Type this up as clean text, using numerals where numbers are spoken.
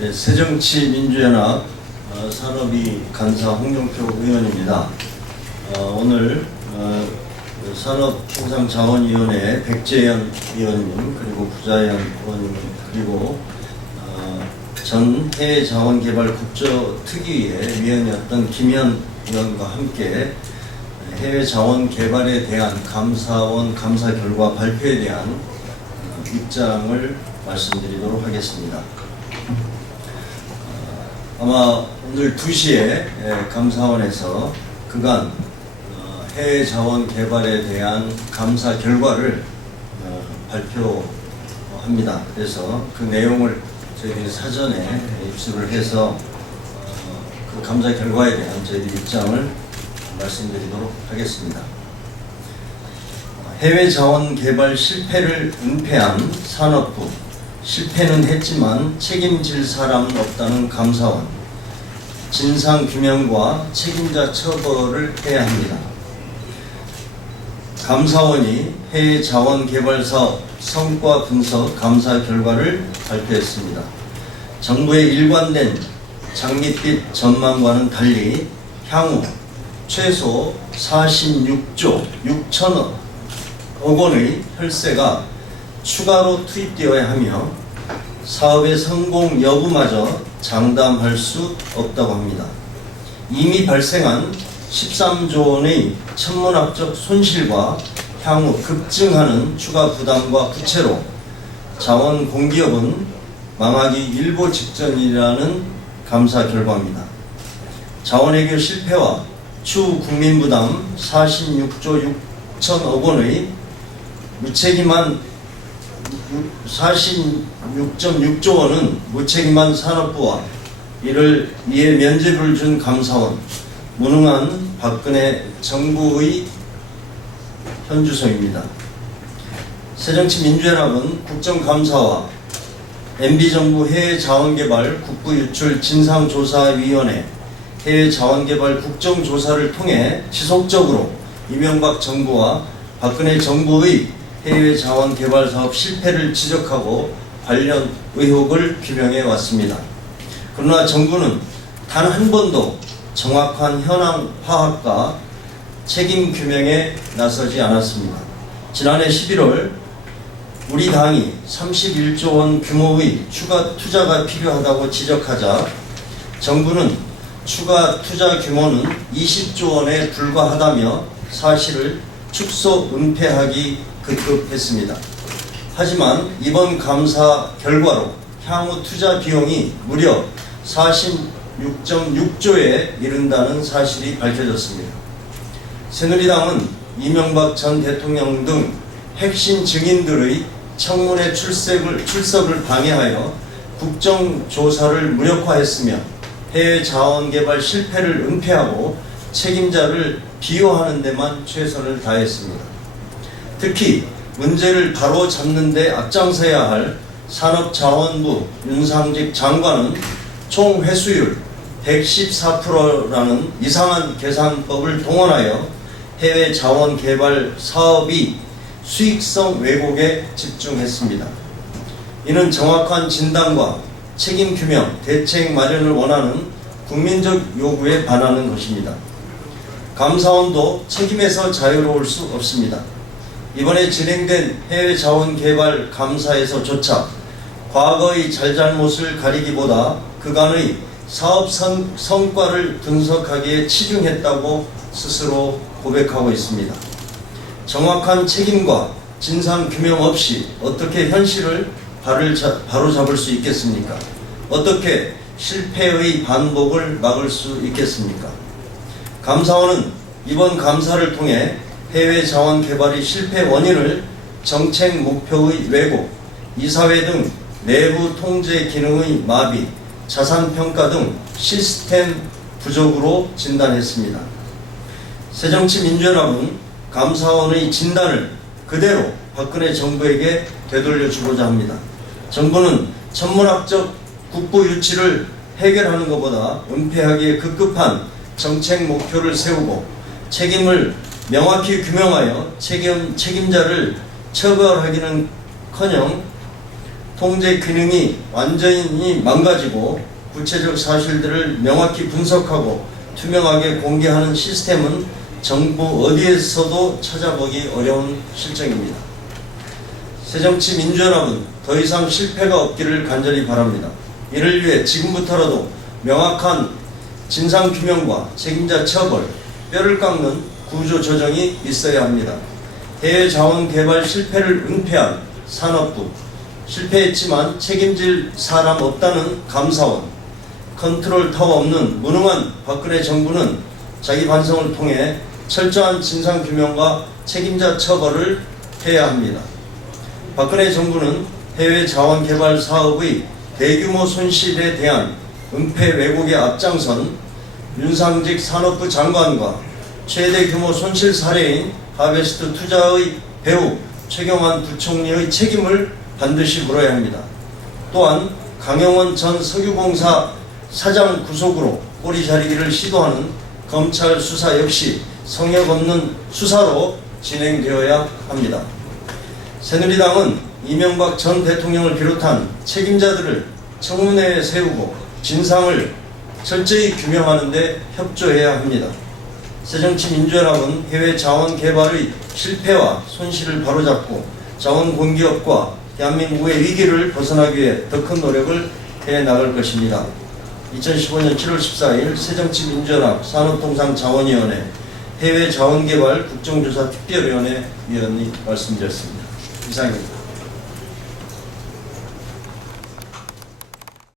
네, 새정치민주연합 산업위 간사 홍영표 의원입니다. 오늘 산업통상자원위원회 백재현 위원님, 그리고 부자연 의원님, 그리고 전 해외자원개발국조특위의 위원이었던 김현 의원과 함께 해외자원개발에 대한 감사원 감사 결과 발표에 대한 입장을 말씀드리도록 하겠습니다. 아마 오늘 2시에 감사원에서 그간 해외자원개발에 대한 감사 결과를 발표합니다. 그래서 그 내용을 저희들이 사전에 입수를 해서 그 감사 결과에 대한 저희들의 입장을 말씀드리도록 하겠습니다. 해외자원개발 실패를 은폐한 산업부, 실패는 했지만 책임질 사람은 없다는 감사원, 진상규명과 책임자 처벌을 해야 합니다. 감사원이 해외자원개발사업 성과 분석 감사 결과를 발표했습니다. 정부의 일관된 장밋빛 전망과는 달리 향후 최소 46조 6천억 원의 혈세가 추가로 투입되어야 하며 사업의 성공 여부마저 장담할 수 없다고 합니다. 이미 발생한 13조 원의 천문학적 손실과 향후 급증하는 추가 부담과 부채로 자원 공기업은 망하기 일보 직전이라는 감사 결과입니다. 자원외교 실패와 추후 국민 부담 46조 6천억 원의 무책임한 46.6조 원은 무책임한 산업부와 이에 면죄부를 준 감사원, 무능한 박근혜 정부의 현주소입니다. 새정치민주연합은 국정감사와 MB정부 해외자원개발 국부유출 진상조사위원회 해외자원개발 국정조사를 통해 지속적으로 이명박 정부와 박근혜 정부의 해외자원개발사업 실패를 지적하고 관련 의혹을 규명해 왔습니다. 그러나 정부는 단 한 번도 정확한 현황 파악과 책임 규명에 나서지 않았습니다. 지난해 11월 우리 당이 31조 원 규모의 추가 투자가 필요하다고 지적하자 정부는 추가 투자 규모는 20조 원에 불과하다며 사실을 축소 은폐하기 급급했습니다. 하지만 이번 감사 결과로 향후 투자 비용이 무려 46.6조에 이른다는 사실이 밝혀졌습니다. 새누리당은 이명박 전 대통령 등 핵심 증인들의 청문회 출석을 방해하여 국정조사를 무력화했으며 해외자원개발 실패를 은폐하고 책임자를 비호하는 데만 최선을 다했습니다. 특히 문제를 바로 잡는 데 앞장서야 할 산업자원부 윤상직 장관은 총 회수율 114%라는 이상한 계산법을 동원하여 해외 자원 개발 사업이 수익성 왜곡에 집중했습니다. 이는 정확한 진단과 책임 규명, 대책 마련을 원하는 국민적 요구에 반하는 것입니다. 감사원도 책임에서 자유로울 수 없습니다. 이번에 진행된 해외 자원 개발 감사에서조차 과거의 잘잘못을 가리기보다 그간의 사업 성과를 분석하기에 치중했다고 스스로 고백하고 있습니다. 정확한 책임과 진상 규명 없이 어떻게 현실을 바로잡을 수 있겠습니까? 어떻게 실패의 반복을 막을 수 있겠습니까? 감사원은 이번 감사를 통해 해외 자원 개발의 실패 원인을 정책 목표의 왜곡, 이사회 등 내부 통제 기능의 마비, 자산평가 등 시스템 부족으로 진단했습니다. 새정치민주연합은 감사원의 진단을 그대로 박근혜 정부에게 되돌려주고자 합니다. 정부는 천문학적 국부 유치를 해결하는 것보다 은폐하기에 급급한 정책 목표를 세우고 책임을 명확히 규명하여 책임자를 처벌하기는커녕 통제 기능이 완전히 망가지고 구체적 사실들을 명확히 분석하고 투명하게 공개하는 시스템은 정부 어디에서도 찾아보기 어려운 실정입니다. 새정치민주연합은 더 이상 실패가 없기를 간절히 바랍니다. 이를 위해 지금부터라도 명확한 진상규명과 책임자 처벌, 뼈를 깎는 구조조정이 있어야 합니다. 해외 자원 개발 실패를 은폐한 산업부, 실패했지만 책임질 사람 없다는 감사원, 컨트롤 타워 없는 무능한 박근혜 정부는 자기 반성을 통해 철저한 진상규명과 책임자 처벌을 해야 합니다. 박근혜 정부는 해외 자원 개발 사업의 대규모 손실에 대한 은폐 왜곡에 앞장선 윤상직 산업부 장관과 최대 규모 손실 사례인 하베스트 투자의 배우 최경환 부총리의 책임을 반드시 물어야 합니다. 또한 강영원 전 석유공사 사장 구속으로 꼬리 자리기를 시도하는 검찰 수사 역시 성역 없는 수사로 진행되어야 합니다. 새누리당은 이명박 전 대통령을 비롯한 책임자들을 청문회에 세우고 진상을 철저히 규명하는 데 협조해야 합니다. 새정치민주연합은 해외 자원 개발의 실패와 손실을 바로잡고 자원 공기업과 대한민국의 위기를 벗어나기 위해 더 큰 노력을 해나갈 것입니다. 2015년 7월 14일 새정치민주연합 산업통상자원위원회 해외자원개발 국정조사 특별위원회 위원이 말씀드렸습니다. 이상입니다.